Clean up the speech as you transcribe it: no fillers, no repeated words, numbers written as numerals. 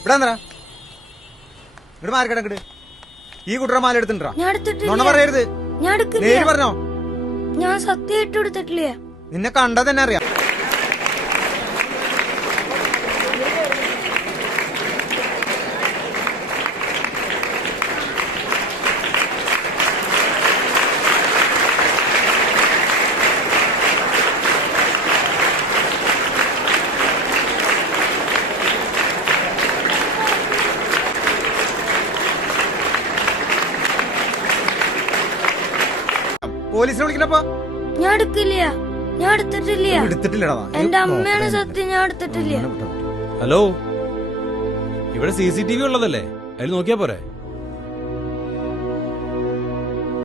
ഇവിടെ ഇങ്ങോട്ട് മാറിക്കടങ്ങട്. ഈ കുട്ടറ മാല എടുത്തിട്ടാ പറയരുത്. നേര് പറഞ്ഞോ? ഞാൻ സത്യമായിട്ട് എടുത്തിട്ടില്ല. നിന്നെ കണ്ടാ തന്നെ അറിയാം. പോലീസിനെ വിളിക്കണപ്പോ ഞാൻ എടുക്കില്ല. ഞാൻ എടുത്തിട്ടില്ലടാ. എന്റെ അമ്മയാണ് സത്യം. ഞാൻ എടുത്തിട്ടില്ല. ഹലോ, ഇവിടെ CCTV ഉള്ളതല്ലേ? അതിൽ നോക്കിയാ പോരെ?